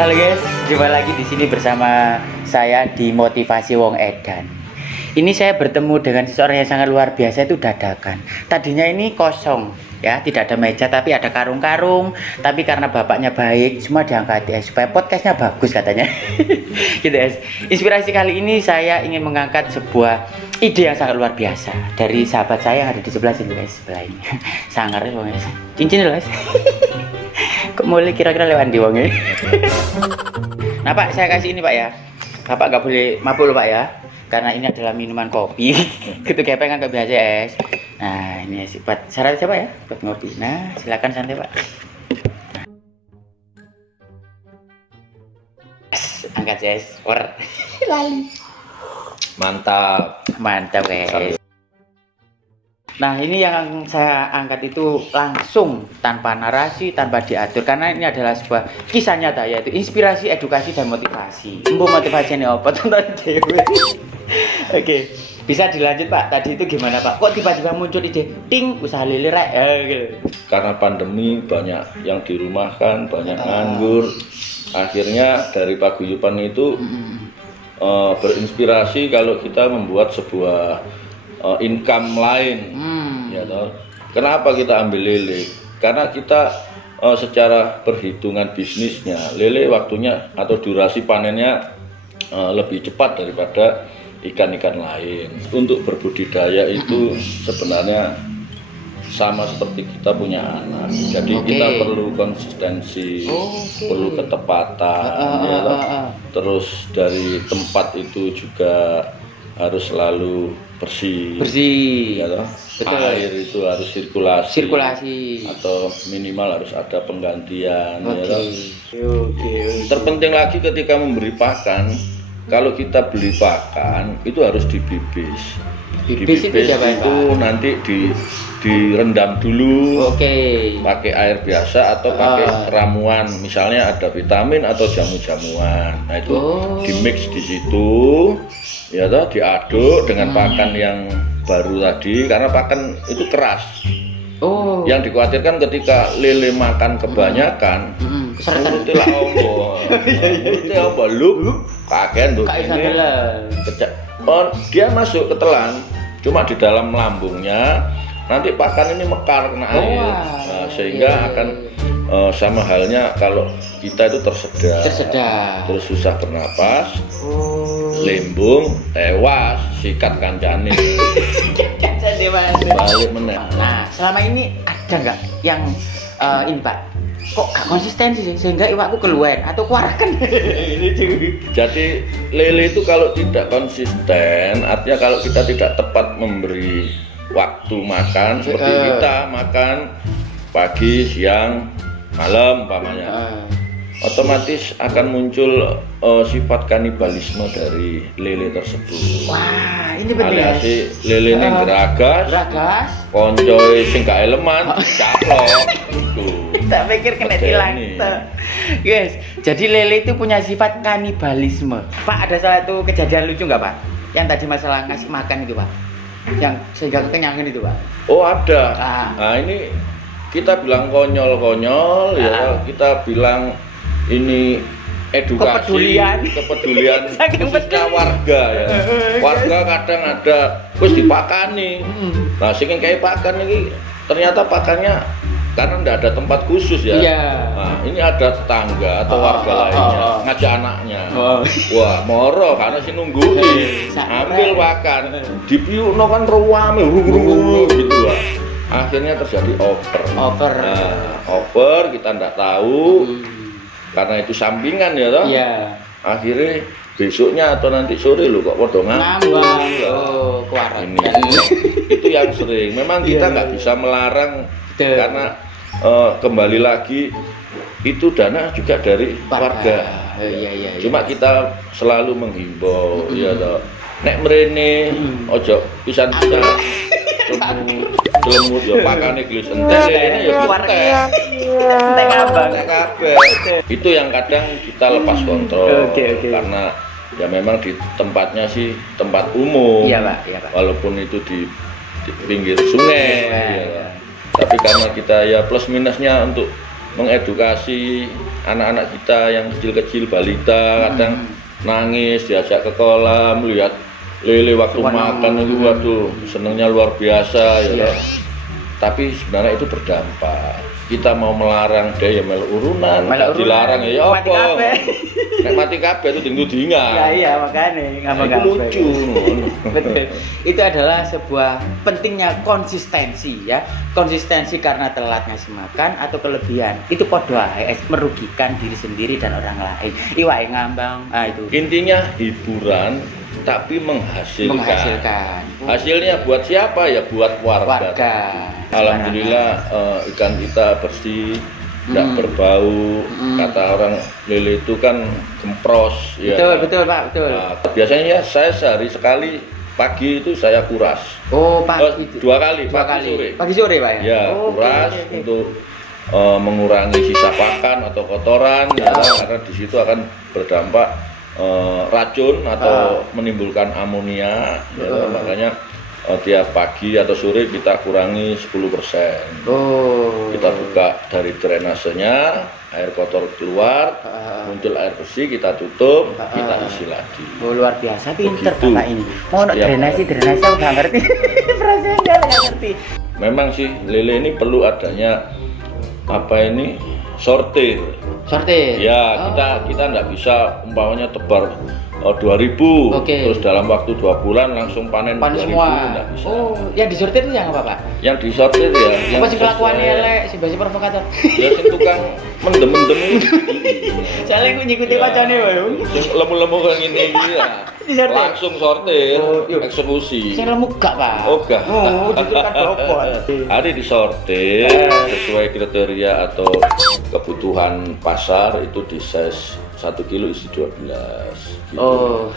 Halo guys, jumpa lagi di sini bersama saya di Motivasi Wong Edan. Ini saya bertemu dengan seseorang yang sangat luar biasa, itu dadakan. Tadinya ini kosong, ya, tidak ada meja tapi ada karung-karung. Tapi karena bapaknya baik, semua diangkat ya, supaya podcastnya bagus katanya. Gitu ya. Inspirasi kali ini saya ingin mengangkat sebuah ide yang sangat luar biasa dari sahabat saya yang ada di sebelah sini guys, sebelah ini. Sangar ya, guys. Cincin loh guys. Kok mulai kira-kira lewat di wongnya. Nah Pak, saya kasih ini Pak ya. Bapak nggak boleh mabuk loh Pak ya, karena ini adalah minuman kopi. Gitu kayak pengen nggak biasa es. Nah ini buat syarat siapa ya, buat ngopi. Nah silakan santai Pak. Angkat es, lali. Mantap. Mantap guys. Nah ini yang saya angkat itu langsung tanpa narasi, tanpa diatur, karena ini adalah sebuah kisah nyata, yaitu inspirasi, edukasi, dan motivasi. Mbok motivasi ini apa? Tonton dewe. Oke, bisa dilanjut Pak. Tadi itu gimana Pak? Kok tiba-tiba muncul ide ting usaha lele rek? Gitu. Karena pandemi banyak yang dirumahkan, banyak nganggur. Akhirnya dari paguyuban itu berinspirasi kalau kita membuat sebuah income lain. Ya toh. Kenapa kita ambil lele? Karena kita secara perhitungan bisnisnya, lele waktunya atau durasi panennya lebih cepat daripada ikan-ikan lain. Untuk berbudidaya itu sebenarnya sama seperti kita punya anak. Jadi kita perlu konsistensi, perlu ketepatan, ya toh. Terus dari tempat itu juga harus selalu bersih, ya toh. Air itu harus sirkulasi atau minimal harus ada penggantian, ya toh. Terpenting lagi ketika memberi pakan, kalau kita beli pakan itu harus dibibis. Dibibis itu nanti direndam dulu, pakai air biasa atau pakai ramuan, misalnya ada vitamin atau jamu-jamuan. Nah itu dimix di situ, ya toh, diaduk dengan pakan yang baru tadi, karena pakan itu keras. Yang dikhawatirkan ketika lele makan kebanyakan, itu lah itu apa lu kakek tuh ini dia masuk ke telan, cuma di dalam lambungnya nanti pakan ini mekar kena air. Nah, sehingga akan sama halnya kalau kita itu tersedak, terus susah bernapas, lembung, tewas, sikat kancane. Balik meneh. Nah, selama ini ada nggak yang ini Pak? Kok gak konsistensi sih sehingga iwakku keluar atau keluarkan? Jadi lele itu kalau tidak konsisten, artinya kalau kita tidak tepat memberi waktu makan, seperti kita makan pagi, siang, malam umpamanya, otomatis akan muncul sifat kanibalisme dari lele tersebut. Wah, ini benar. Alias lele ini geragas, koncoy sing gak eleman, caplok. Tak pikir kena hilang. Guys, jadi lele itu punya sifat kanibalisme. Pak, ada satu kejadian lucu nggak Pak? Yang tadi masalah ngasih makan itu Pak, yang sehingga kekenyangan itu Pak. Oh ada. Nah ini kita bilang konyol-konyol, ya kita bilang ini edukasi, kepedulian khususnya warga ya. Warga kadang ada terus dipakani. Nah sing kayak pakan ini ternyata pakannya karena tidak ada tempat khusus ya. Nah, ini ada tetangga atau warga lainnya ngajak anaknya. Wah, moro karena si nungguin. Ambil pakan, dipiukno kan ruame gitu lah. Akhirnya terjadi over. Nah, over kita tidak tahu. Karena itu sampingan ya toh. Akhirnya besoknya atau nanti sore lo kok podo ngambang. Itu yang sering. Memang kita nggak bisa melarang, karena kembali lagi itu dana juga dari warga. Cuma kita selalu menghimbau, ya toh. Nek mrene ojo pisan-pisan celemut ya pakane gelis entek ini ya entek kabeh. Itu yang kadang kita lepas kontrol. Karena ya memang di tempatnya sih tempat umum. Pak. Walaupun itu di pinggir sungai. Tapi karena kita ya plus minusnya untuk mengedukasi anak-anak kita yang kecil-kecil balita kadang nangis diajak ke kolam lihat lele waktu makan itu, waduh senengnya luar biasa ya. Tapi sebenarnya itu berdampak. Kita mau melarang dia ya melu urunan, dilarang ya apa? Nek mati kabeh itu dingdudingan. Iya makanya ngapa itu lucu. Betul. Itu adalah sebuah pentingnya konsistensi ya. Konsistensi karena telat ngasih makan atau kelebihan. Itu podo ae merugikan diri sendiri dan orang lain. Iwae ngambang. Itu. Intinya hiburan tapi menghasilkan. Hasilnya buat siapa ya? Buat warga. Alhamdulillah ikan kita bersih, tidak berbau. Kata orang lele itu kan gempros. Betul Pak, betul. Nah, biasanya ya saya sehari sekali pagi itu saya kuras. Oh pagi. Dua kali, pagi sore. Pagi sore Pak ya? Ya kuras untuk mengurangi sisa pakan atau kotoran, karena di situ akan berdampak racun atau menimbulkan amonia. Makanya tiap pagi atau sore kita kurangi 10%. Kita buka dari drainasenya, air kotor keluar, muncul air bersih, kita tutup, kita isi lagi. Luar biasa, pinter Bapak ini. Mau drainasi aku nggak ngerti. Prosesnya nggak ngerti. Memang sih lele ini perlu adanya sortir. Ya, kita nggak bisa umpamanya tebar 2000 terus dalam waktu 2 bulan langsung panen 2000 semua. Bisa. Yang disortir itu yang apa Pak? Yang disortir ya yang si kelakuannya elek, si basi provokator. Ya sing tukang mendem-mendem. Soalnya aku ngikuti kacane wae. Sing lemu-lemu kayak ngene iki ya. Langsung sortir, eksekusi. Sing lemu gak Pak? Gak. Itu kan robot. Ada disortir sesuai kriteria atau kebutuhan pasar itu di size 1 kilo isi 12 gitu.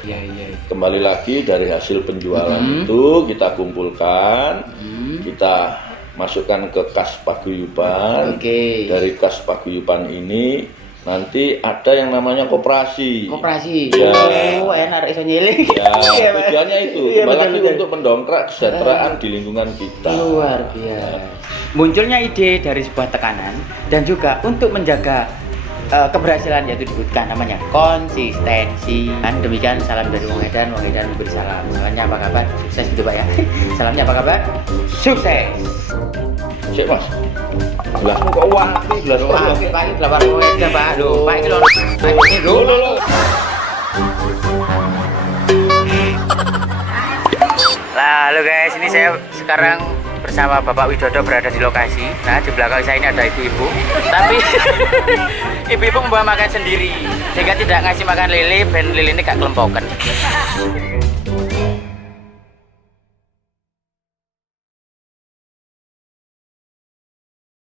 Iya. Kembali lagi dari hasil penjualan itu kita kumpulkan, kita masukkan ke kas paguyuban. Dari kas paguyuban ini nanti ada yang namanya koperasi. Ya. Enak iso nyeling. Ya, tujuannya itu kembali untuk mendongkrak kesejahteraan di lingkungan kita. Luar biasa. Munculnya ide dari sebuah tekanan dan juga untuk menjaga keberhasilan yaitu disebutkan namanya konsistensi. Dan demikian salam dari Wong Edan memberi salam. Salamnya apa kabar? Sukses gitu Pak ya. Salamnya apa kabar? Sukses. Cek Mas. Gelasmu kok wangi, gelasmu wangi Pak, iki gelas Wong Edan Pak. Loh, Pak iki lho. Iki lho. Halo guys, ini saya sekarang bersama Bapak Widodo berada di lokasi. Nah, di belakang saya ini ada ibu-ibu. Tapi ibu-ibu membawa makan sendiri, sehingga tidak ngasih makan lele, ben lele ini gak kelempokan.